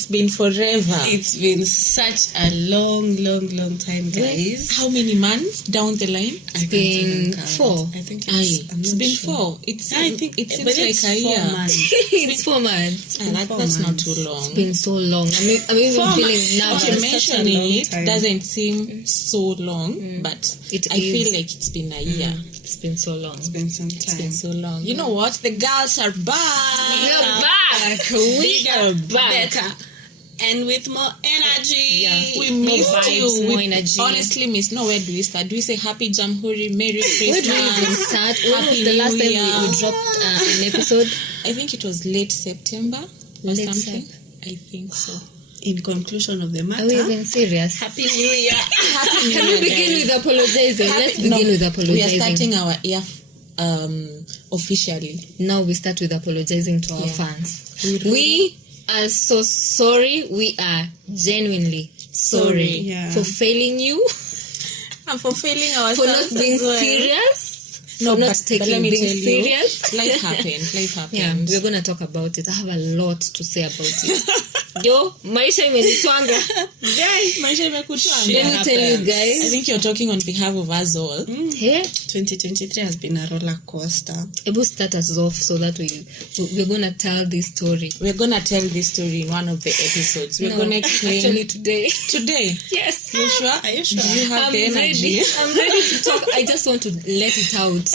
It's been forever. It's been such a long time, guys. How many months down the line? It's been 4. I think it's been sure. 4. It seems but like it's a 4 year. months. It's 4 months. That's not too long. It's been so long. I'm even feeling nervous. Okay, mentioning it doesn't seem so long, but I feel like it's been a year. It's been so long. It's been some time. It's been so long. You know what? The girls are back. We are back. We are back. Better. And with more energy. Yeah. We missed you. More We energy. honestly missed. No, where do we start? Do we say Happy Jamhuri, Merry Christmas? Where do we even start? When was the last time we dropped an episode? I think it was late September or Late something. Sep. I think so. In conclusion of the matter. Are we even serious? Happy New Year. Happy New Can Year, we begin guys. with apologizing? Let's begin with apologizing. We are starting our year officially. Now we start with apologizing to our fans. We We are so sorry. We are genuinely sorry Yeah. for failing you, And for failing ourselves for not being as well. serious, No, for not but taking let me being tell you, serious. life happened. Life Yeah, happened. we're gonna talk about it. I have a lot to say about it. Yo, maisha imenitwanga. Maisha imekutwanga. Let me tell you I guys. think you're talking on behalf of us all. Hey, 2023 has been a roller coaster. Ebu start us off so that we're gonna tell this story. We're gonna tell this story in one of the episodes. We're gonna explain Actually today. today. Yes. You sure? Are you sure? Do you have I'm the energy? ready. I'm ready to talk. I just want to let it out.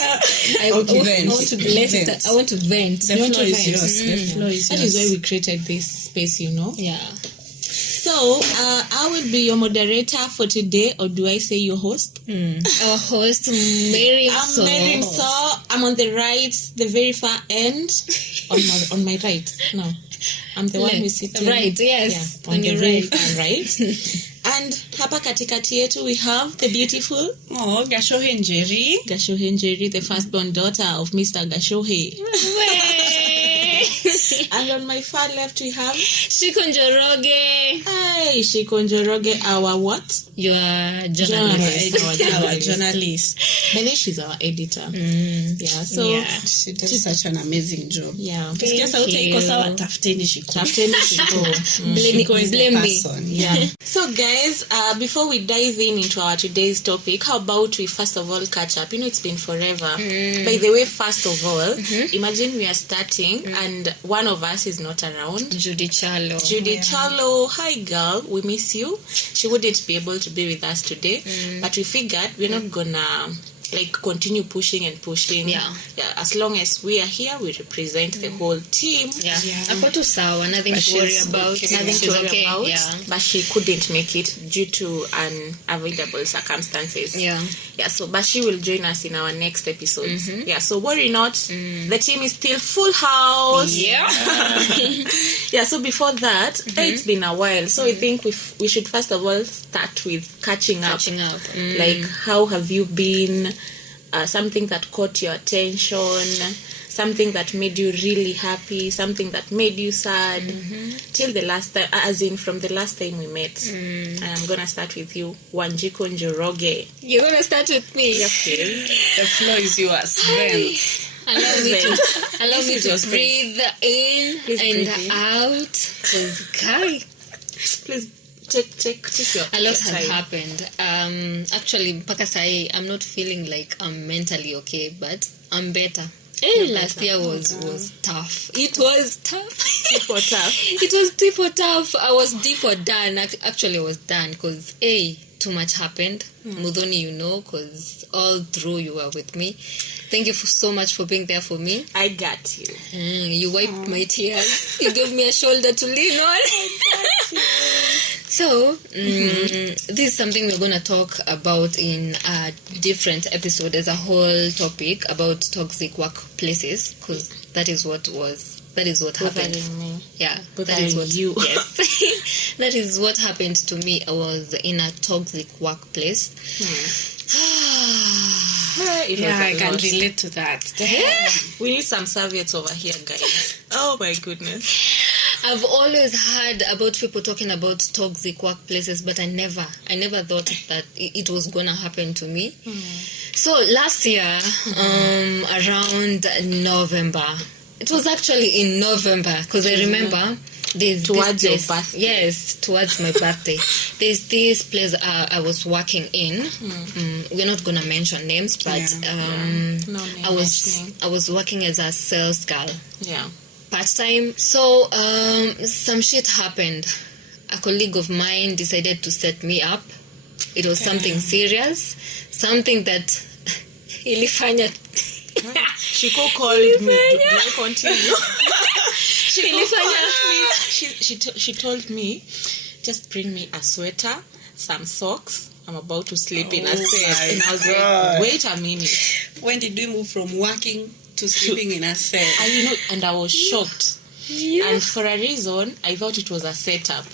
I want to let it. I want to vent. The You want floor to is vent? yours. The floor is That yours. is why we created this space, you know. Yeah. So, I will be your moderator for today, or do I say your host? Our host, Mary. I'm Mary So. I'm on the right, the very far end. On my right. No. I'm the one who's sitting. Right, yes. Yeah, on the very far right. And hapa katikati yetu we have the beautiful Gashohe Njeri. Gashohe Njeri, the firstborn daughter of Mr. Gashohe. And on my far left we have Shikoh Njoroge. Hey, Shikoh Njoroge, our what? You are journalist. Our journalist. Maybe she's our editor. Yeah, so Yeah. She does such an amazing job. yeah. Kisikia sauti iko sawa, tafuteni Shikoh. Tafuteni Shikoh. Shikoh is the Blame me. person. Yeah. So guys, before we dive into our today's topic, how about we first of all catch up? You know, it's been forever. By the way, first of all, imagine we are starting and one of us is not around. Judy Charlo. Judy Charlo, hi girl, we miss you. She wouldn't be able to be with us today, but we figured we're not gonna continue pushing. Yeah. As long as we are here, we represent the whole team. Yeah. Ako tu sawa. Nothing to worry about. Nothing She's to worry okay. about, Yeah. but she couldn't make it due to unavoidable circumstances. Yeah. But she will join us in our next episodes. Yeah, so worry not. The team is still full house. Yeah. So before that, it's been a while. So I think we should first of all start with catching up. Like, how have you been? Something that caught your attention, something that made you really happy, something that made you sad, till the last time, as in from the last time we met. And I'm gonna start with you, Wanjiko Njoroge. You're gonna start with me. Yes, please. The floor is yours. Vent. Allow me to breathe in Please and breathe in. out. Because, guy, Please take your a lot time. has happened. Actually, mpaka sahi, I'm not feeling like I'm mentally okay, but I'm better. Last year was tough. It was tough. Tit for tat. It was tit for tough. I was deep for done. Actually, I was done because too much happened. Mudhoni, you know, because all through you were with me. Thank you so much for being there for me. I got you. You wiped my tears. You gave me a shoulder to lean on. So, this is something we're going to talk about in a different episode as a whole topic about toxic workplaces, because that is what happened. Bothering me. Yeah, Bothering that is what you. Yes. That is what happened to me. I was in a toxic workplace. It was I a can lot. relate to that. We need some serviettes over here, guys. Oh my goodness. I've always heard about people talking about toxic workplaces, but I never thought that it was gonna happen to me. So last year, around November, it was actually in November, because I remember there's towards your this place, birthday. yes, towards my birthday. There's this place I was working in. We're not gonna mention names, but No name I was working as a sales girl. Yeah. Part time. So some shit happened. A colleague of mine decided to set me up. It was something serious, something that ilifanya. Shikoh called me. Do I continue? She told me, just bring me a sweater, some socks. I'm about to sleep in a cell. And I was like, wait a minute. When did we move from working to sleeping in a cell? And I was shocked. Yeah. And for a reason, I thought it was a setup.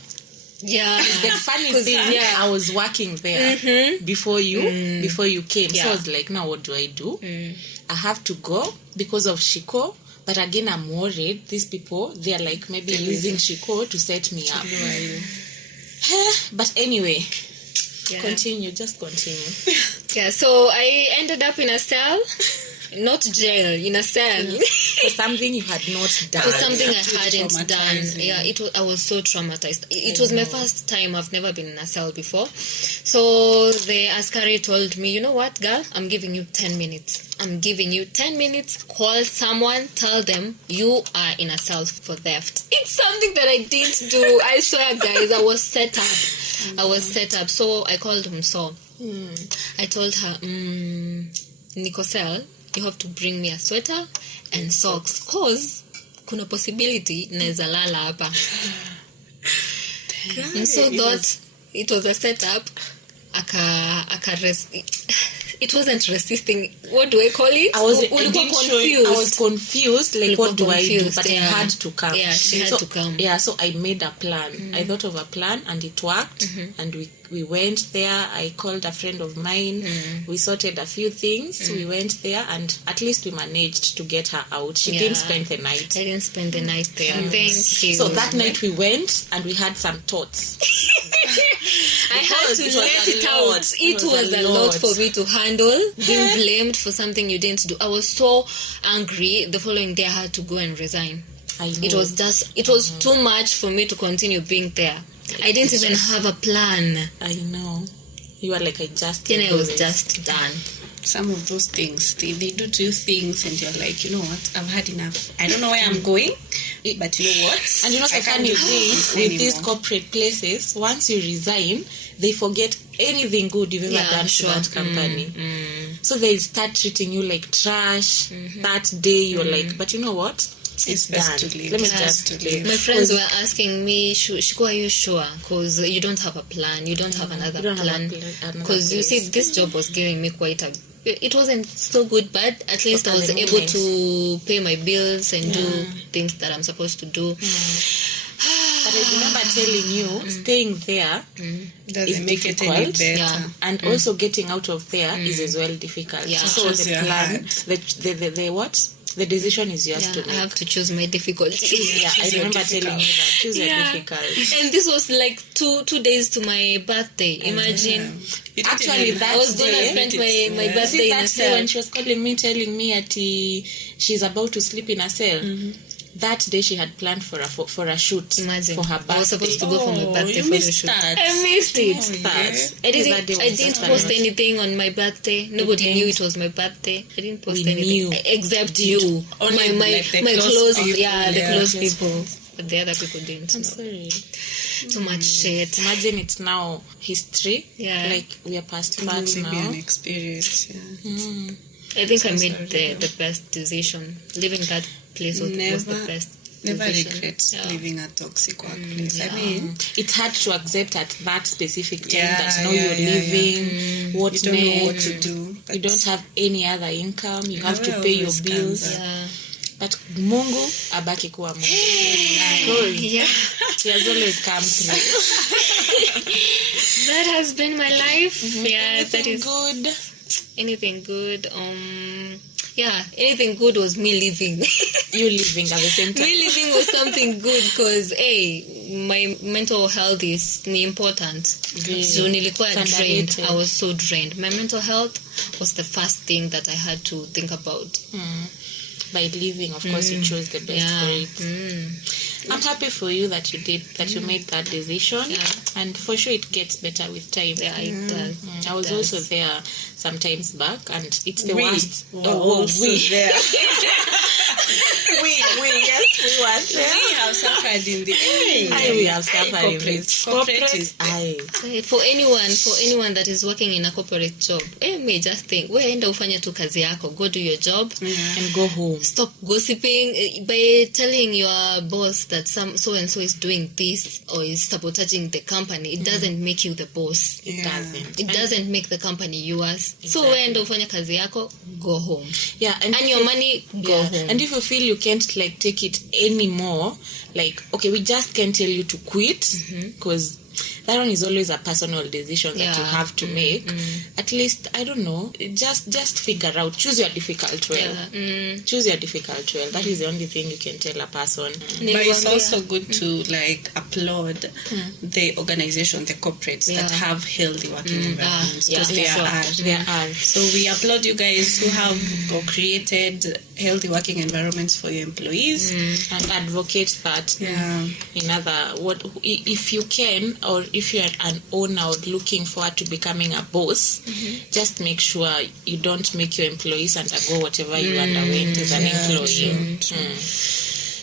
Yeah. The funny thing, I was working there before you came. Yeah. So I was like, now what do I do? I have to go because of Shikoh. But again, I'm worried. These people, they're like maybe using Shikoh to set me up. But anyway, just continue. Yeah, so I ended up in a cell. Not jail, in a cell. For something you had not done. For something I hadn't done. Yeah, I was so traumatized. It was my first time. I've never been in a cell before. So the askari told me, you know what, girl? I'm giving you 10 minutes. I'm giving you 10 minutes. Call someone. Tell them you are in a cell for theft. It's something that I didn't do. I swear, guys, I was set up. So I called him. So I told her, Niko cell, you have to bring me a sweater and socks cause kuna possibility naeza lala hapa. And so thought it was a setup. It wasn't resisting. What do I call it? I was confused. Like, what do I do? But I had to come. Yeah, she had to come. Yeah, so I made a plan. I thought of a plan and it worked. And we went there. I called a friend of mine. We sorted a few things. We went there and at least we managed to get her out. She didn't spend the night. I didn't spend the night there. Thank you. So that night we went and we had some thoughts. I had to let it out. It was a lot for me to handle. Being blamed for something you didn't do. I was so angry. The following day I had to go and resign. I know. It was too much for me to continue being there. I didn't even have a plan. I know. You were like, I was just done. Some of those things, they do two things and you're like, you know what, I've had enough. I don't know where I'm going, but you know what? And you know the funny thing with these corporate places, once you resign, they forget anything good you've ever done to that company. So they start treating you like trash. That day you're like, but you know what? It's done. Let me just leave. My friends were asking me, Shikoh, are you sure? Because you don't have a plan. You don't have another plan. Because you see, this job was giving me quite a... It wasn't so good, but at least I was able to pay my bills and do things that I'm supposed to do. But I remember telling you, staying there is make difficult. It any better. Yeah. And also getting out of there is as well difficult. Yeah. So the plan, the what? The decision is yours to make. I have to choose my difficulty. Yeah, I remember telling you that. Choose your difficult. And this was like two days to my birthday. Imagine. Actually, that I was going to spend my birthday in a cell. When she was calling me, telling me that she's about to sleep in a cell. That day she had planned for a shoot. Imagine. For her birthday. I was supposed to go for my birthday you photo shoot. That. I missed it. I didn't post anything on my birthday. Nobody knew it was my birthday. I didn't post anything except you. Only my close people. The close people. But the other people didn't. I'm sorry. Too much shit. Imagine it's now history. Yeah. Like we are past that now. Maybe an experience. Yeah. I think I made the best decision. Leaving that place was the best Never decision. regret leaving a toxic workplace. I mean, it's hard to accept at that specific time that now you're leaving. What you don't know what to next? do. You don't have any other income. You have to pay your bills. Yeah. But Mungu abaki kuwa Mungu. Yeah. He has always come through. That has been my life. Yeah, Anything that is good. Anything good. Anything good was me living. You living at the same time. Me living was something good because my mental health is important. So nilikuwa drained. I was so drained. My mental health was the first thing that I had to think about. by leaving, of course, you chose the best for it. I'm happy for you that you did, that you made that decision. And for sure it gets better with time. Yeah, it does. I was also there sometimes back, and it's the worst. We there. Yes, we were there. We have suffered in the we have suffered in corporate. Corporate is For anyone that is working in a corporate job, may just think, enda ufanye tu kazi yako, go do your job and go home. Stop gossiping by telling your boss that so and so is doing this or is sabotaging the company. It doesn't make you the boss. It doesn't make the company yours. Exactly. So enda ufanye kazi yako, go home. Yeah, and your money, go home. And if you feel you can't take it anymore, okay, we just can't tell you to quit, because that one is always a personal decision that you have to make. At least, I don't know, just figure out, choose your difficult well. Choose your difficult well. That is the only thing you can tell a person. But it's also good to applaud the organization, the corporates that have healthy working environments, because there are. So we applaud you guys who have created healthy working environments for your employees and advocate that. If you can, or if you're an owner or looking forward to becoming a boss, just make sure you don't make your employees undergo whatever you underwent as an employee.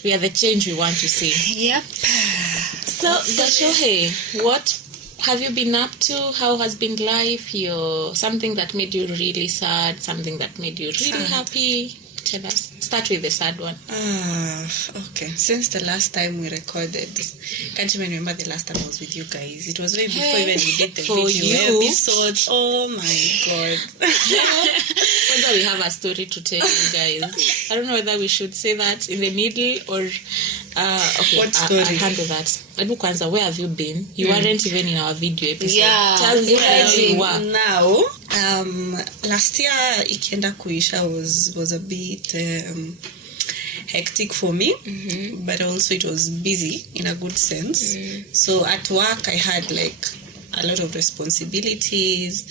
We are the change we want to see. Yep. So, Gashohe, what have you been up to? How has been life? Something that made you really sad, something that made you really happy? Tell us. Start with the sad one. Okay. Since the last time we recorded, can't even remember the last time I was with you guys. It was way before even we did the video episode. Oh my god. Whether we have a story to tell you guys. I don't know whether we should say that in the middle or okay. What story? I'll handle that. Kwanza, where have you been? You weren't even in our video episode. Yeah. Tell me where you were. Now, last year Ikienda Kuisha was a bit hectic for me, but also it was busy in a good sense. So at work I had a lot of responsibilities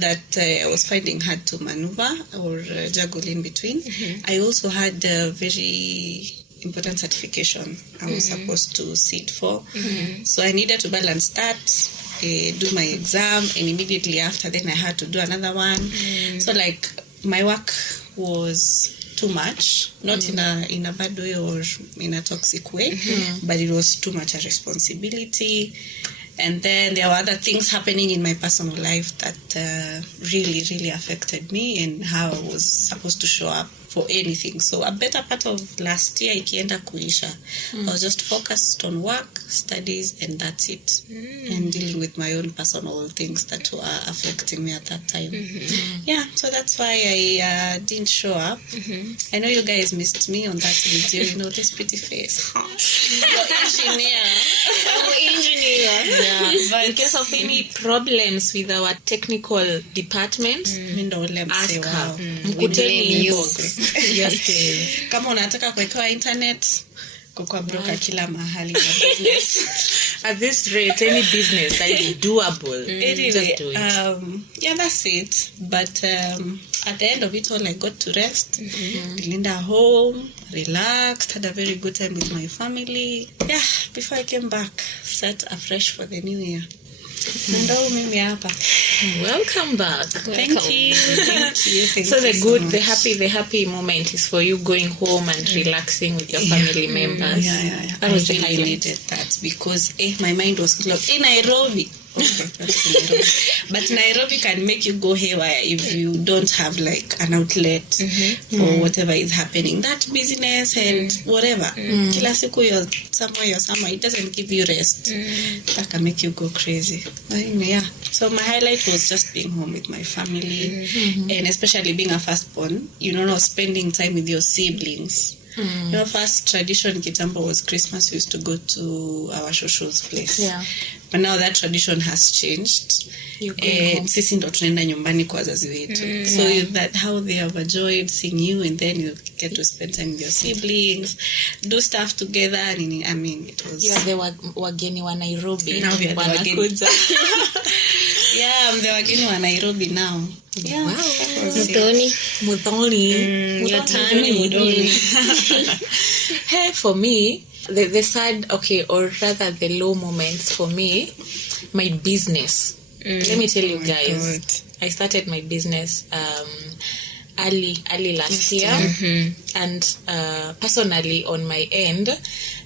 that I was finding hard to maneuver or juggle in between. I also had a very important certification I was supposed to sit for. So I needed to balance that, do my exam, and immediately after then I had to do another one. So my work was too much, not in a bad way or in a toxic way, but it was too much a responsibility. And then there were other things happening in my personal life that really, really affected me and how I was supposed to show up for anything. So a better part of last year, Ikienda Kuisha, I was just focused on work, studies, and that's it. And dealing with my own personal things that were affecting me at that time. Yeah, so that's why I didn't show up. I know you guys missed me on that video, this pretty face. Your engineer. Yeah, but in case of any problems with our technical department, ask her. Mkuteni inbox. Yes, please. Kama unataka kuwekewa internet, kwa broker kila mahali na business. At this rate, any business that is doable, anyway, just do it. Yeah, that's it. But at the end of it all, I got to rest. Linda home, relaxed, had a very good time with my family. Yeah, before I came back, set afresh for the new year. Welcome back. Thank you. So the happy moment is for you going home and relaxing with your family members. Yeah. That was the really highlight. needed that because my mind was clogged in Nairobi. Okay, that's Nairobi. But Nairobi can make you go haywire if you don't have an outlet for whatever is happening. That business and whatever. Kila siku you're somewhere, it doesn't give you rest. That can make you go crazy. Yeah. So my highlight was just being home with my family and especially being a firstborn, not spending time with your siblings. First tradition in Kitambo was Christmas. We used to go to our shosho's place. Yeah. but now that tradition has changed. Sisi ndo tunaenda nyumbani kwa wazazi wetu. So that how they have enjoyed seeing you, and then you get to spend time with your siblings, do stuff together. And I mean, it was... Yeah, they were wageni wa Nairobi. Now we are the wageni. Yeah, I'm the wageni wa Nairobi now. Yeah. Wow. Muthoni. Your turn, Mudoni. Hey, for me, the sad, or rather the low moments for me, my business. Let me tell you guys, God. I started my business early last year, and personally on my end,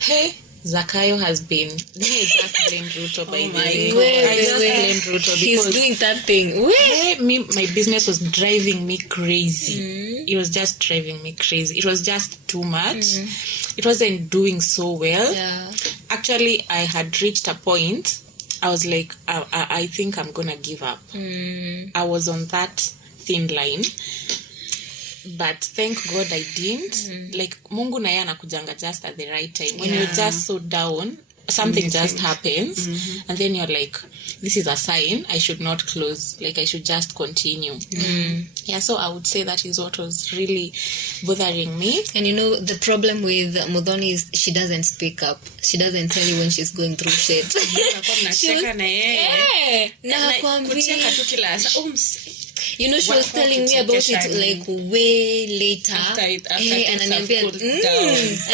hey, Zakayo has been. He just blamed Ruto by the way. I just blamed Ruto because he's doing that thing. My business was driving me crazy. It was just driving me crazy. It was just too much. It wasn't doing so well. Yeah. Actually, I had reached a point. I was like, I think I'm gonna give up. I was on that thin line. But thank God I didn't. Like, Mungu na yeye anakujanga just at the right time. When you're just so down, something just happens. And then you're like, this is a sign. I should not close. Like, I should just continue. Yeah, so I would say that is what was really bothering me. And you know, the problem with Mudhoni is she doesn't speak up. She doesn't tell you when she's going through shit. You know, she was telling me about it like way later.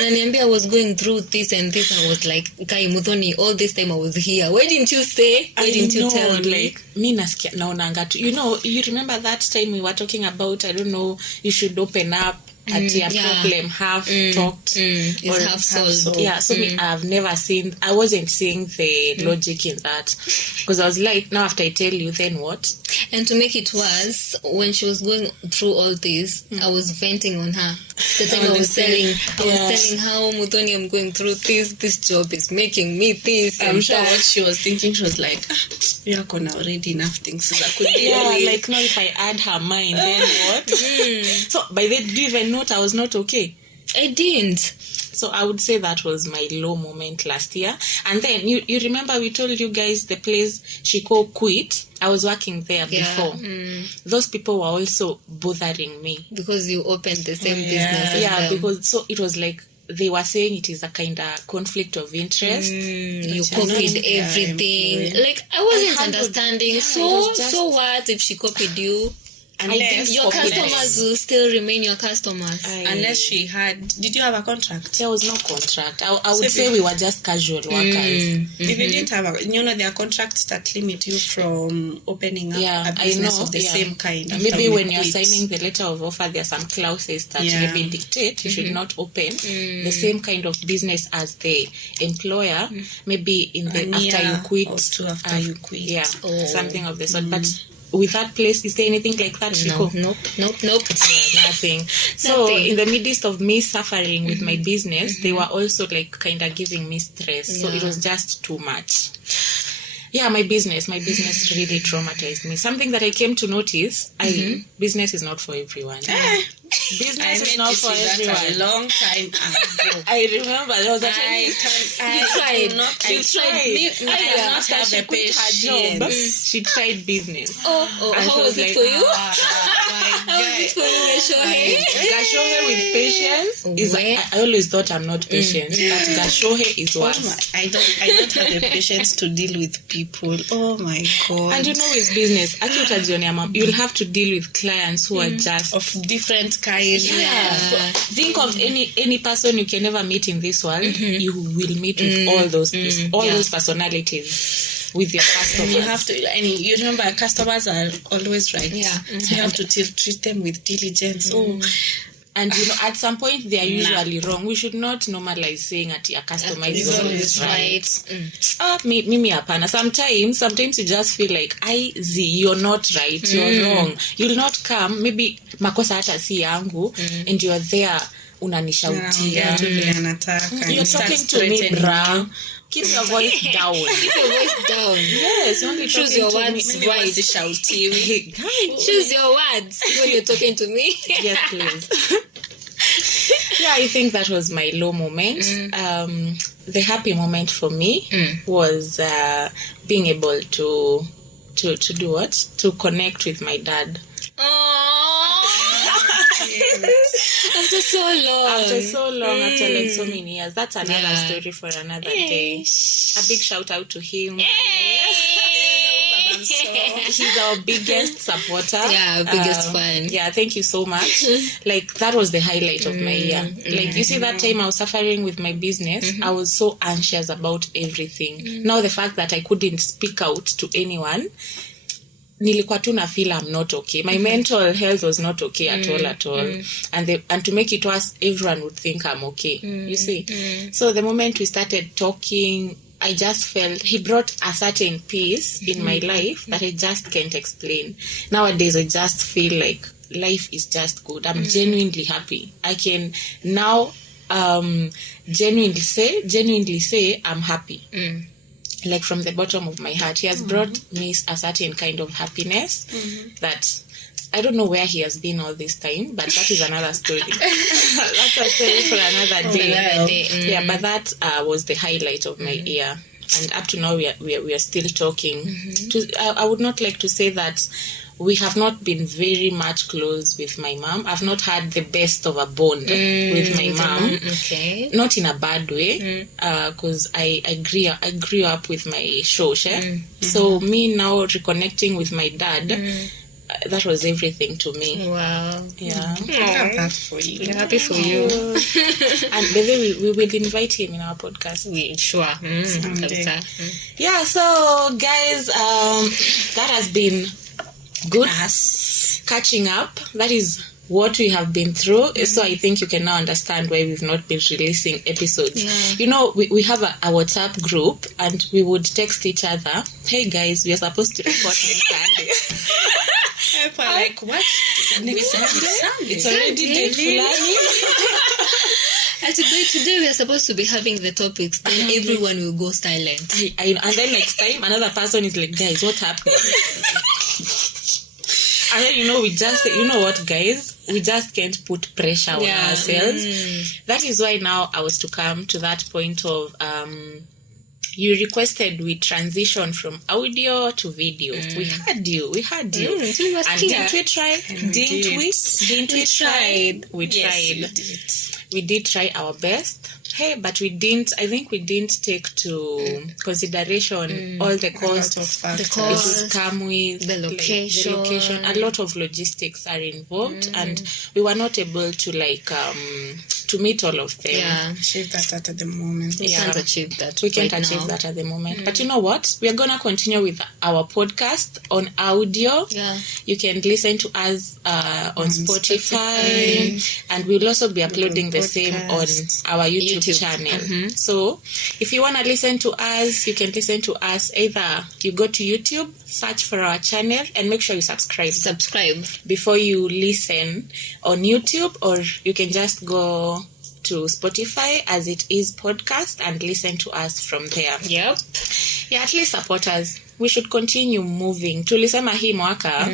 And I was going through this and this. I was like, Kai Mudhoni, all this time I was here. Why didn't you say? Why didn't you tell me? Like, you know, you remember that time we were talking about, I don't know, you should open up. At your problem half talked or half solved. Yeah, so I wasn't seeing the logic in that, because I was like, now after I tell you, then what? And to make it worse, when she was going through all this, I was venting on her. The time I was telling how Mudhoni, I'm going through this job is making me this. I'm sure what she was thinking, she was like, you're gonna already enough things that could be. Yeah, like now if I add her mind, then what? So by then, do you even note I was not okay? I didn't. So I would say that was my low moment last year. And then you remember we told you guys the place Shikoh quit. I was working there before. Those people were also bothering me because you opened the same business as them. Because so it was like they were saying it is a kind of conflict of interest. You copied everything. Like I wasn't understanding. Yeah, so what if she copied you? Unless your customers will still remain your customers. Unless she had... Did you have a contract? There was no contract. I would say we were just casual workers. If you didn't have there are contracts that limit you from opening up a business of the same kind. Maybe when you're signing the letter of offer, there are some clauses that maybe dictate you should not open the same kind of business as the employer. Maybe in the after you quit. Or two after you quit. Yeah, something of the sort. But with that place, is there anything like that, Shikoh? Nope. Yeah, nothing. So in the midst of me suffering with my business, they were also like kind of giving me stress. So it was just too much. Yeah, my business really traumatized me. Something that I came to notice, business is not for everyone. Business is not for everyone. A long time ago. I remember there was a time you tried. After she quit her job, she tried business. How was it for you? How was it for you, Gashohe with patience is. I always thought I'm not patient, but Gashohe is worse. I don't have the patience to deal with people. Oh my God! And you know, with business, you'll have to deal with clients who are just of different kinds. Yeah. Think of any person you can ever meet in this world. You will meet with all those those personalities with your customers. You have to, and you remember, customers are always right. Yeah. So you have to treat them with diligence. And you know, at some point they are usually wrong. We should not normalize saying that your customer is always right. Mimi hapana. Sometimes you just feel like you're not right, you're wrong. You'll not come, maybe makosa hata si yangu, and you're there unanishautia. You're talking to me, bra. Keep your voice down. Yes, you only choose your words right. Choose your words when you're talking to me. Yes, please. Yeah, I think that was my low moment. The happy moment for me was being able to do what? To connect with my dad. After so long, after like so many years. That's another story for another day. A big shout out to him. He's our biggest supporter. Yeah, biggest fan. Yeah, thank you so much. Like, that was the highlight of my year. Like, you see, that time I was suffering with my business, I was so anxious about everything. Now the fact that I couldn't speak out to anyone, nilikuwa tu na feel I'm not okay. My mental health was not okay at all. And to make it worse, everyone would think I'm okay. You see? So the moment we started talking, I just felt he brought a certain peace in my life that I just can't explain. Nowadays, I just feel like life is just good. I'm genuinely happy. I can now genuinely say I'm happy. Like, from the bottom of my heart. He has brought me a certain kind of happiness that I don't know where he has been all this time, but that is another story. That's a story for another day. Yeah, but that was the highlight of my year. And up to now, we are still talking. I would not like to say that we have not been very much close with my mom. I've not had the best of a bond with my mom. Okay. Not in a bad way, because I grew up with my shoshe. So me now reconnecting with my dad, that was everything to me. Wow. Yeah. I'm happy for you. We're happy for you. And by the way, we will invite him in our podcast. Sure. Yeah, so guys, that has been good. Catching up. That is what we have been through. So I think you can now understand why we've not been releasing episodes. You know, we have a WhatsApp group, and we would text each other, hey guys, we are supposed to record next Sunday. Like, what? Next Sunday? It's already date fulani. And today we are supposed to be having the topics, then everyone will go silent. And then next time another person is like, guys, what happened? And then, we just say, you know what, guys, we just can't put pressure on ourselves. That is why now I was to come to that point of you requested we transition from audio to video. We had you. And didn't we try? Didn't we try? We tried. We did try our best. Hey, but we didn't. I think we didn't take to consideration all the costs. It would come with the location. A lot of logistics are involved, and we were not able to to meet all of them. Yeah, achieve that at the moment. We can't achieve that. We can't achieve that at the moment. But you know what? We are gonna continue with our podcast on audio. Yeah, you can listen to us on Spotify, and we'll also be uploading the same on our YouTube channel. So if you want to listen to us, you can listen to us either you go to YouTube, search for our channel, and make sure you subscribe before you listen on YouTube, or you can just go to Spotify as it is podcast and listen to us from there. Yep. Yeah, at least support us. We should continue moving. Tulisema hii mwaka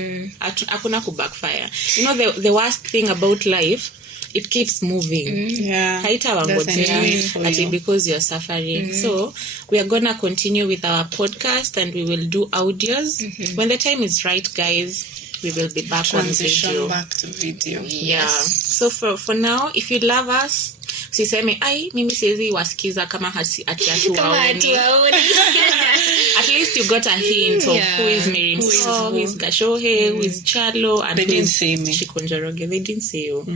hakuna kubackfire. You know, the worst thing about life, it keeps moving. Haitawangojea because you're suffering. So we are gonna continue with our podcast, and we will do audios. When the time is right, guys, we will be back Transition back to video. Yeah. So for now, if you love us, siseme mimi siwezi wasikiza kama atiatuwaoni. At least you got a hint of who is Miriam, who is Gashohe, who is Chalo, and they didn't say me. Shikoh. They didn't say you.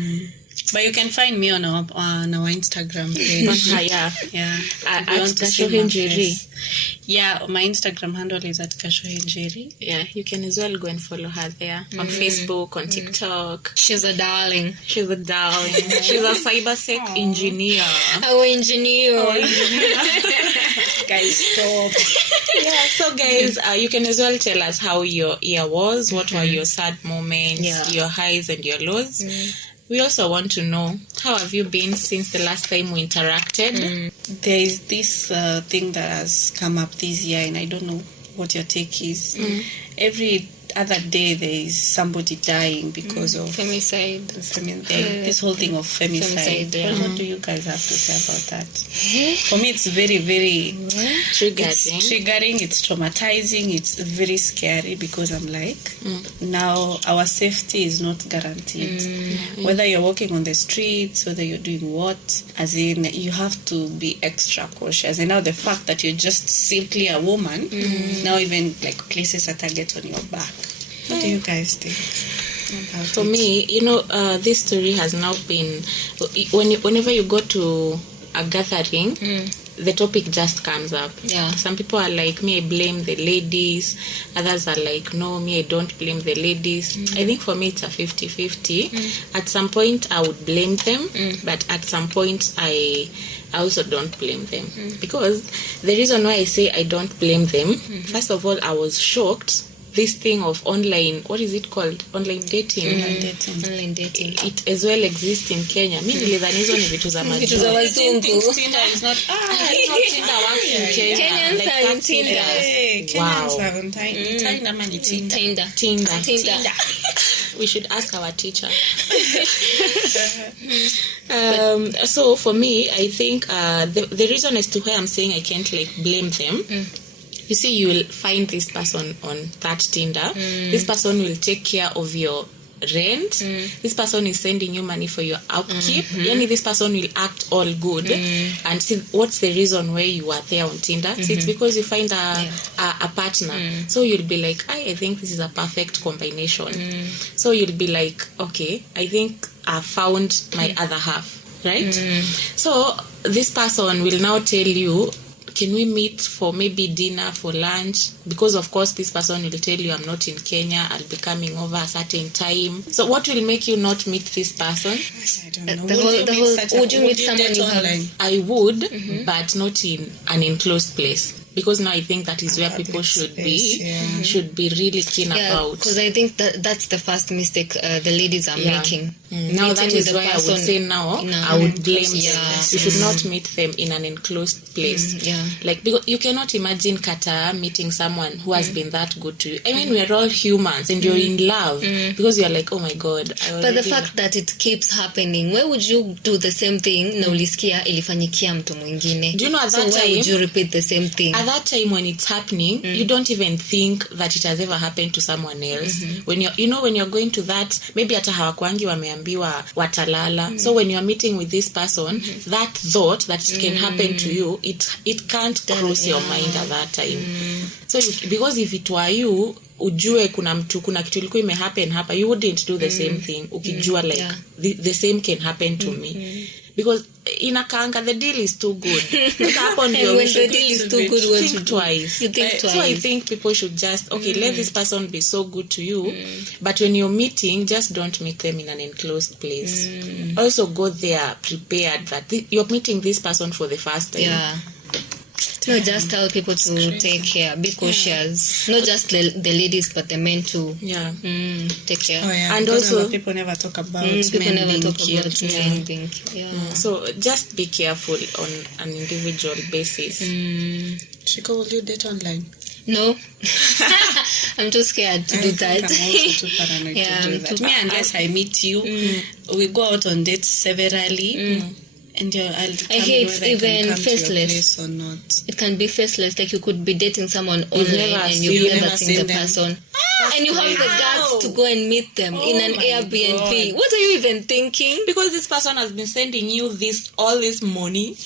But you can find me on our Instagram page. At Gashohe Njeri. Yeah, my Instagram handle is at Gashohe Njeri. Yeah, you can as well go and follow her there on Facebook, on TikTok. She's a darling. She's a cybersec engineer. Engineer. Guys, stop. Yeah, so guys, you can as well tell us how your year was. What were your sad moments, your highs and your lows. We also want to know, how have you been since the last time we interacted? There is this thing that has come up this year, and I don't know what your take is. other day there is somebody dying because of femicide. This whole thing of femicide. What do you guys have to say about that? For me, it's very, very triggering. It's traumatizing. It's very scary because I'm like, now our safety is not guaranteed. Whether you're walking on the streets, whether you're doing what, as in, you have to be extra cautious. And now the fact that you're just simply a woman, now even like places a target on your back. What do you guys think? For me, this story has now been, whenever you go to a gathering, the topic just comes up. Yeah. Some people are like, me, I blame the ladies. Others are like, no, me, I don't blame the ladies. I think for me, it's a 50-50. At some point, I would blame them, but at some point, I also don't blame them. Because the reason why I say I don't blame them, first of all, I was shocked. This thing of online, what is it called? Online dating. Online dating. It as well exists in Kenya. Mi nilidhani hizo ni vitu za Vitu za wazungu. Tinder is not. Tinder works in Kenya. Kenyans Like are in that's Tinder. serious. Kenyans are on Tinder. Tinder. We should ask our teacher. So for me, I think the reason as to why I'm saying I can't like blame them. You see, you will find this person on that Tinder. This person will take care of your rent. This person is sending you money for your upkeep. This person will act all good. And see, what's the reason why you are there on Tinder? See, it's because you find a partner. So you'll be like, I think this is a perfect combination. So you'll be like, okay, I think I found my other half, right? So this person will now tell you, can we meet for maybe dinner, for lunch? Because of course this person will tell you, I'm not in Kenya, I'll be coming over a certain time. So what will make you not meet this person? I don't know. Would you meet someone you have? I would, but not in an enclosed place. Because now I think that is where people should be really keen about. Because I think that's the first mistake the ladies are making. Now that is why I would say I would blame them. You should not meet them in an enclosed place. Like, because you cannot imagine Kata meeting someone who has been that good to you. I mean, we're all humans and you're in love because you're like, oh my God. But the fact that it keeps happening, why would you do the same thing na ulisikia ilifanyikia mtu mwingine? Do you know at that time? So why would you repeat the same thing? At that time when it's happening, you don't even think that it has ever happened to someone else. When you're going to that, maybe hata hawakwangi wameambiwa watalala. So when you're meeting with this person, that thought that it can happen to you, it can't cross your mind at that time. So because if it were you, ujue kuna kitu ilikuwa imehappen hapa, you wouldn't do the same thing. Ukijua like the same can happen to me. Because inakaanga, the deal is too good. And when the deal is too good, you think twice. So I think people should just, let this person be so good to you. But when you're meeting, just don't meet them in an enclosed place. Also go there prepared that you're meeting this person for the first time. Yeah. No, just tell people to take care, be cautious. Not just the ladies, but the men too. Yeah. Take care. Oh, yeah. And because also, people never talk about men being killed. So just be careful on an individual basis. Shikoh, will you date online? No. I'm too scared to do that. I'm also too paranoid to do that. Me, unless I meet you, we go out on dates severally. And I hate even faceless or not. It can be faceless, like you could be dating someone online and you've never seen the person. And you have the guts to go and meet them in an Airbnb. God. What are you even thinking? Because this person has been sending you all this money.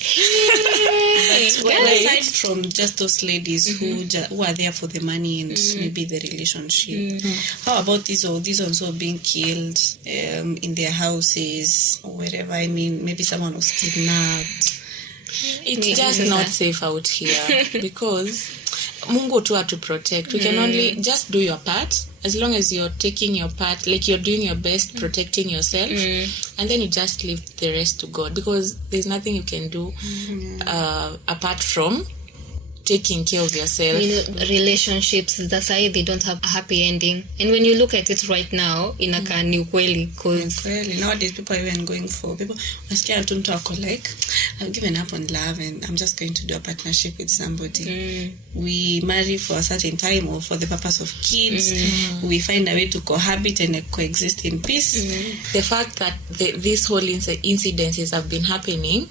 But aside from just those ladies who are there for the money and maybe the relationship, how about these ones who are being killed in their houses or wherever? I mean, maybe someone was kidnapped. It's just not safe out here because Mungu tu to protect. We can only just do your part. As long as you're taking your part, like you're doing your best, protecting yourself, and then you just leave the rest to God, because there's nothing you can do apart from taking care of yourself. Relationships that's why they don't have a happy ending, and when you look at it right now inakaa ni ukweli, because nowadays people are even going for people unasikia tu mtu ako like I've given up on love and I'm just going to do a partnership with somebody. We marry for a certain time or for the purpose of kids. We find a way to cohabit and coexist in peace. The fact that this whole incidences have been happening,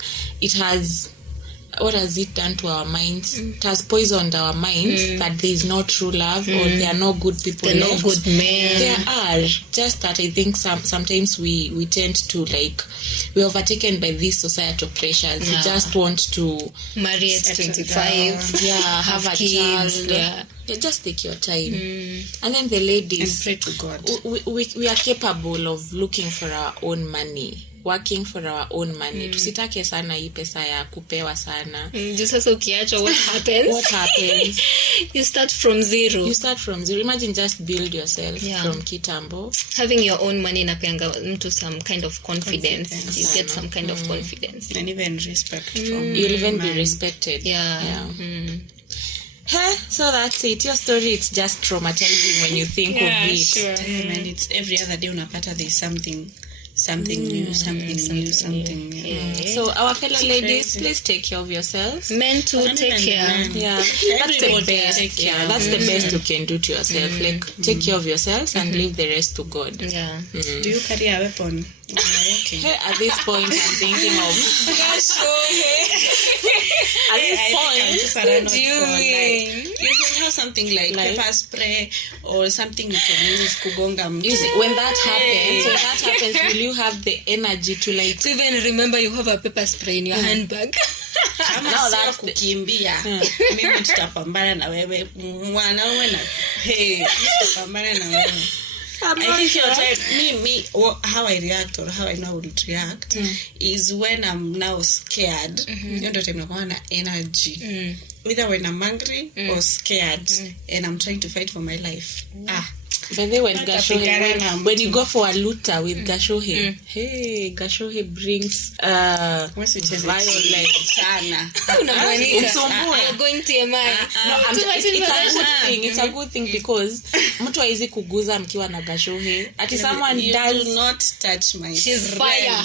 what has it done to our minds? It has poisoned our minds that there is no true love or there are no good people there left. no good men. There are, just that I think sometimes we tend to like, we're overtaken by these societal pressures. We just want to marry at 25, have a kids, child. Just take your time. And then the ladies, and pray to God. We are capable of looking for our own money, working for our own money. Tusitake sana hii pesa ya kupewa sana. Just sasa ukiacha, what happens? You start from zero. Imagine just build yourself from kitambo. Having your own money inapeanga mtu some kind of confidence. You get some kind of confidence. And even respect from you'll even be respected. So that's it. Your story, it's just traumatizing when you think of it. Sure. And it's every other day unapata there's something new. So our fellow ladies, please take care of yourselves. Men too, take care. That's the best. That's the best you can do to yourself. Like, take care of yourselves and leave the rest to God. Do you carry a weapon? At this point, I'm thinking of at this point, you should have something like pepper spray or something you can use kugonga mtu. When that happens, will you have the energy to like to even remember you have a pepper spray in your handbag? Kama sio kukimbia, mimi tutapambana na wewe mwanaume na tutapambana na wewe. I think your time, how I react or how I know I will react is when I'm now scared. You know, time nakuwa na energy. Either when I'm angry or scared and I'm trying to fight for my life. But then when you go for a luta with Gashohe, Gashohe brings violence. Going to your mind. It's a good thing because mtu haizi kuguza mkiwa na Gashohe. Someone does not touch my she's fire.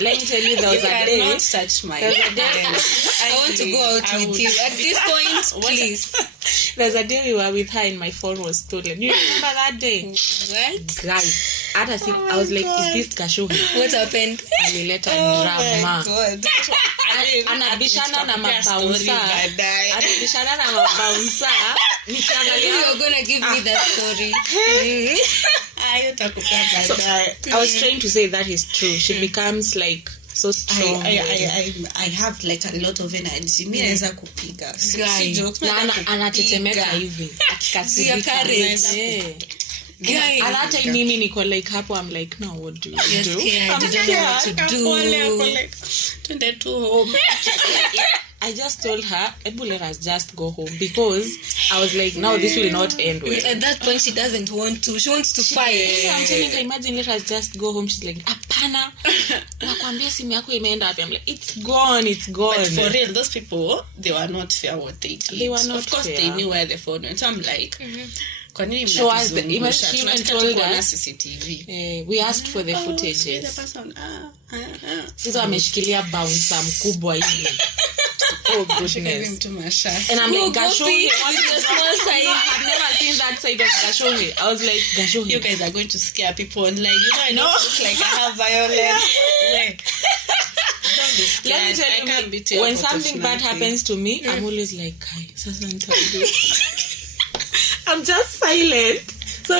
Let me tell you, there was a day. Not touch my I want to go out with you at this point, please. There's a day we were with her and my phone was stolen. You remember that day? What? Guys, I was like, is this Gashohe? What happened? Alileta drama. God. Anabishana na mabouncer. You're gonna give me that story. I was trying to say that is true. She becomes like so strong. I have like a lot of energy. Mimi naweza kupiga. Si jokes. Anatetemeka hivi. Akikasirika. And that time mimi niko like hapo, I'm like, now what do we do? I'm scared. You don't know what to do. To home. I just told her, let us just go home, because I was like, no, this will not end well. At that point, she doesn't want to. She wants to fight. So I'm telling her, imagine, let us just go home. She's like, apana. Nakwambia simu yako imeenda wapi? I'm like, it's gone. But for real, those people, they were not fair what they did. They were not Of course, fair. they knew where the phone went. So I'm like, kwa nini show us the image. She even told us CCTV. we asked for the footages. Sisi ameshikilia bouncer mkubwa hivi. Oh goodness. And I'm like, Gashohe, I've never seen that side of Gashohe. I was like, Gashohe, you guys are going to scare people and like, I don't look like I have violence. Don't be scared. Let me tell you, when something bad happens to me, I'm always like, I'm just silent. So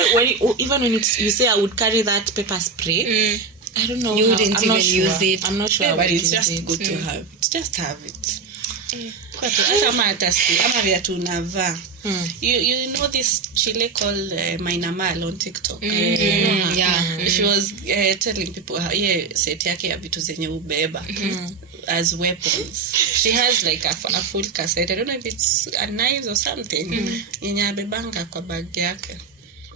even when you say I would carry that pepper spray, I don't know. You wouldn't even use it. I'm not sure. Yeah, but it's just good to have it. Just have it. You know this chile called Mainamal on TikTok? She was telling people how set yake ya vitu zenye ubeba as weapons. She has like a full cassette. I don't know if it's a knife or something. Yenye abebanga kwa bag yake.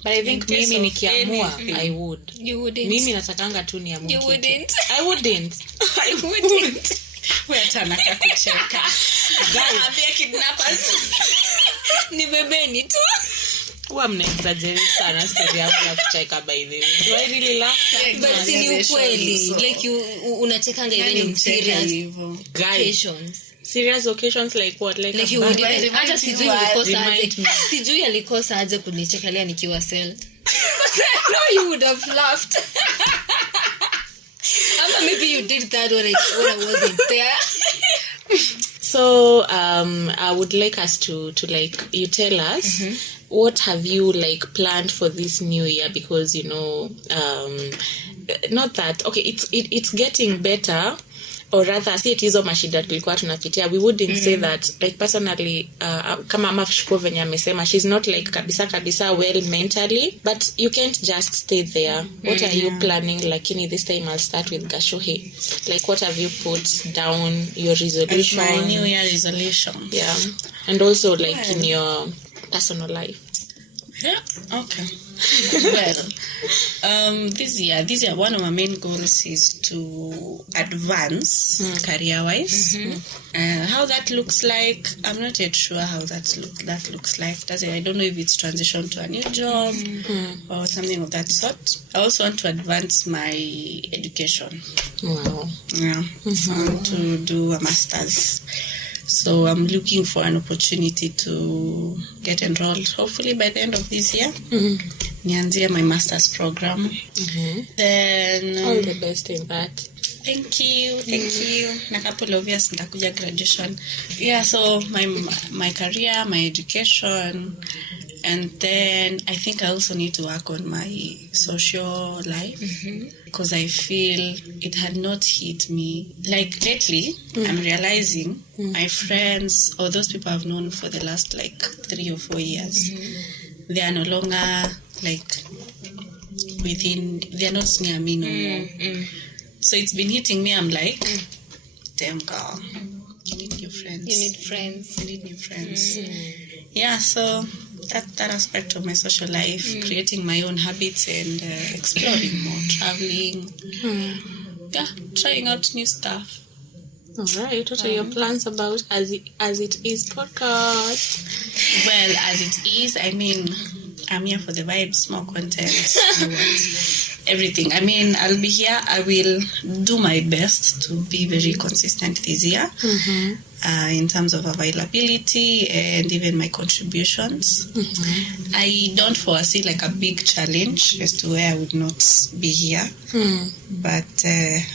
But I think mimi nikiamua, I would. You wouldn't. Mimi natakanga tu niamue. You wouldn't. I wouldn't. Wewe tanaka kucheka. Ambia kidnappers. Ni bebeni tu. Huwa mna-exaggerate sana story ya kucheka by the way. Do I really laugh? But si ukweli. Like unachekanga even in serious occasions. Serious occasions like what? Like you would even hata sijui alikosa aje kunichekalia nikiwa cell. No, you would have laughed. Maybe you did that when I wasn't there. So I would like us to like you tell us what have you like planned for this new year, because you know not that okay it's getting better, or rather see it hizo mashida tulikuwa tunapitia. We wouldn't say that like personally kama ama Shikoh venye amesema, she's not like kabisa well mentally, but you can't just stay there. What are you planning? Lakini this time I'll start with Gashohe. Like what have you put down your resolution? Like my new year resolution. Yeah. And also like in your personal life. Yeah, okay. Well, this year one of my main goals is to advance career-wise. How that looks like, I'm not yet sure how that looks like. I don't know if it's transition to a new job or something of that sort. I also want to advance my education. Wow. Yeah, I want to do a master's. So I'm looking for an opportunity to get enrolled, hopefully by the end of this year. Nianzie my master's program. Then all the best in that. Thank you. Na couple of years nitakuja graduation. Yeah, so my career, my education, and then I think I also need to work on my social life, because I feel it had not hit me. Like lately, I'm realizing my friends or those people I've known for the last like 3 or 4 years, they are no longer like they're not near me no more. So it's been hitting me. I'm like, damn girl, you need new friends. You need new friends. Yeah, so that aspect of my social life, creating my own habits and exploring more, traveling. Yeah, trying out new stuff. All right. What are your plans about as it is podcast? Well, as it is, I mean, I'm here for the vibes, more content, everything. I mean, I'll be here. I will do my best to be very consistent this year in terms of availability and even my contributions. I don't foresee like a big challenge as to where I would not be here. But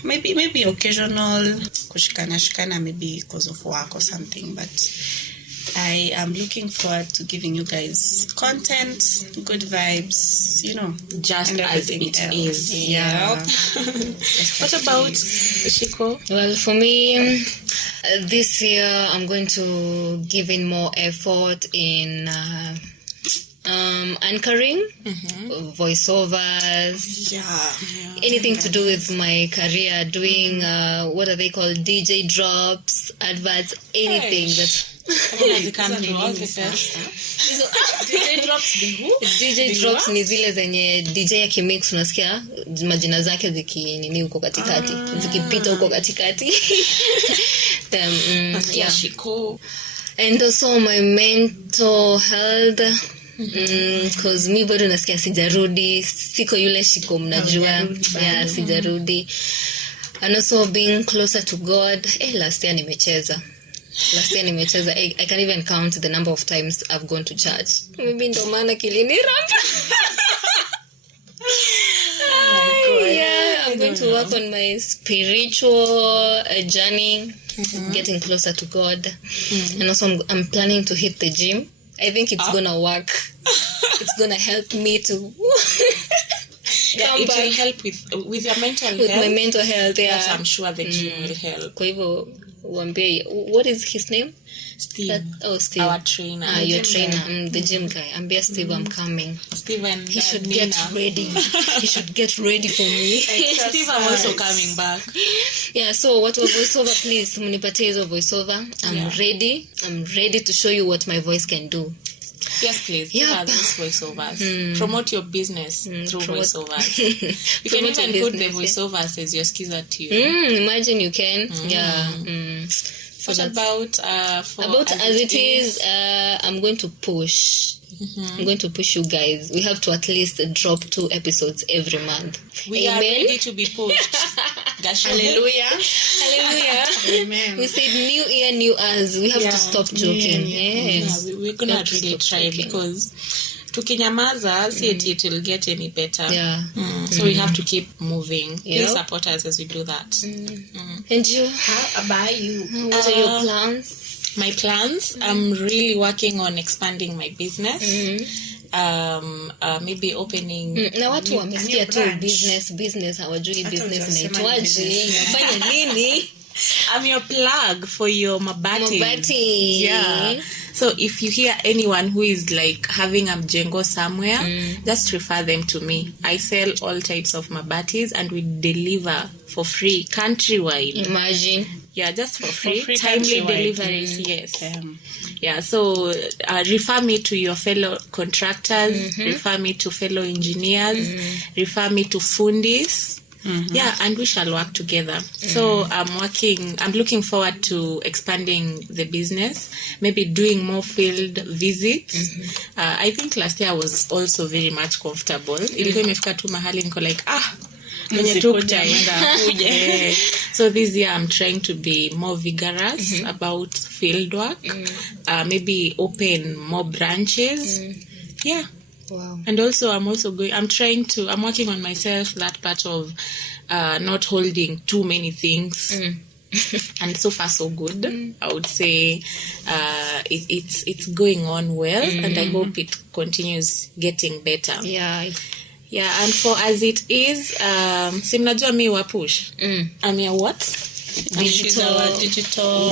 maybe occasional kushikana, maybe because of work or something. But I am looking forward to giving you guys content, good vibes, you know, just as it is. Yeah. What about Shikoh? Well, for me, this year I'm going to give in more effort in anchoring, voiceovers, anything to do with my career, doing what are they called, DJ drops, adverts, anything that DJ drops ni zile zenye DJ akimix unasikia majina zake zikinini huko katikati, zikipita huko katikati. Shikoh. And also my mental health, because mi bado nasikia sijarudi, siko yule Shikoh mnajua. Sijarudi. And also being closer to God. Last year nimecheza. I can't even count the number of times I've gone to church. Maybe ndo maana kilini ramba. I'm going to work on my spiritual journey, getting closer to God. And also I'm planning to hit the gym. I think it's gonna work. It's gonna help me to it will help with your mental health. With my mental health, Yes, I'm sure the gym will help. Kwa hivyo what is his name? Steve. Steve. Our trainer. Your trainer. The gym guy. Ambia Steve I'm coming. Steven. He should get ready. He should get ready for me. Steve, I'm also coming back. Yeah, so what was voiceover, please? Munipatie hizo voiceover. I'm ready to show you what my voice can do. Yes, please. Give us these voiceovers. Promote your business through voiceovers. You can even put the voiceovers as your skiza tune. Imagine you can. What about as it is? I'm going to push. I'm going to push you guys. We have to at least drop 2 episodes every month. We Amen? are ready to be pushed. Hallelujah. Hallelujah. Amen. We said new year, new us. We have to stop joking. Yes. We're gonna really try because tukinyamaza, see it will get any better. Yeah. So we have to keep moving. Yep. Please support us as we do that. And you? How about you? What are your plans? My plans, I'm really working on expanding my business. Maybe opening Na watu wamesikia tu business hawajui business inaitwaje, inafanya nini? I'm your plug for your mabati. Yeah. So if you hear anyone who is like having a mjengo somewhere, just refer them to me. I sell all types of mabatis and we deliver for free countrywide. Imagine. Yeah, just for free timely deliveries. Yes. Yeah, so refer me to your fellow contractors, refer me to fellow engineers, refer me to fundis. Yeah, and we shall work together. So I'm looking forward to expanding the business, maybe doing more field visits. I think last year I was also very much comfortable. Ilikuwa imefika tu mahali niko like mwenye tu kutaenda kuja. So this year I'm trying to be more vigorous about field work. Maybe open more branches. Yeah. Wow. And also I'm working on myself, that part of not holding too many things. And so far so good. I would say it's going on well, and I hope it continues getting better. Yeah, and for as it is, simnajua mi wa push. I'm a what? Digital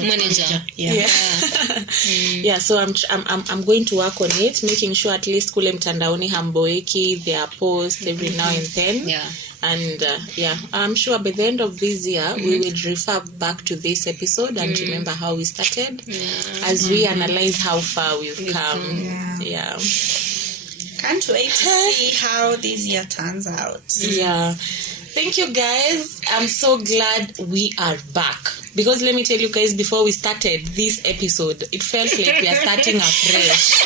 manager. Yeah. So I'm going to work on it, making sure at least kule mtandaoni hamboeki, there are posts every now and then. And I'm sure by the end of this year we will refer back to this episode and remember how we started as we analyze how far we've come. Yeah. Can't wait to see how this year turns out. Yeah. Thank you guys. I'm so glad we are back. Because let me tell you guys, before we started this episode, it felt like we are starting afresh.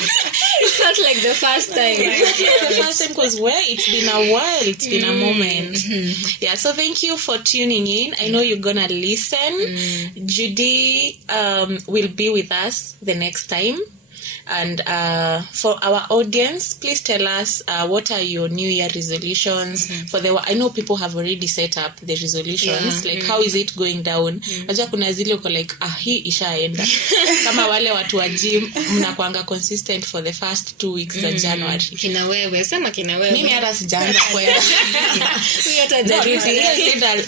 It felt like the first time. The first time because it's been a while. It's been a moment. Yeah, so thank you for tuning in. I know you're going to listen. Judy will be with us the next time. And for our audience, please tell us what are your New Year resolutions. I know people have already set up the resolutions. Like how is it going down? Najua kuna zile uko like hii ishaenda. Kama wale watu wa gym mnakuanga consistent for the first 2 weeks za January. Kina wewe. Mimi hata sijaanza kwenda.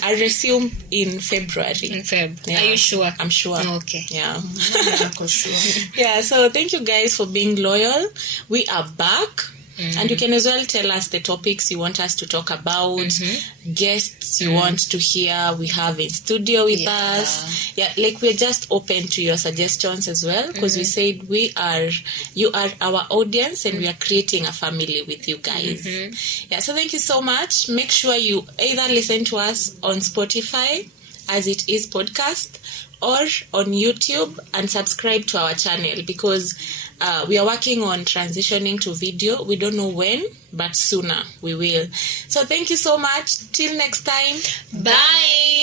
I'll resume in February. Yeah. Are you sure? I'm sure. Okay. Yeah. Sure. Yeah, so thank you guys for being loyal. We are back. And you can as well tell us the topics you want us to talk about, guests you want to hear we have in studio with us. Yeah, like we're just open to your suggestions as well, because we said you are our audience and we are creating a family with you guys. Yeah, so thank you so much. Make sure you either listen to us on Spotify as it is podcast, or on YouTube, and subscribe to our channel, because we are working on transitioning to video. We don't know when, but sooner we will. So thank you so much. Till next time. Bye.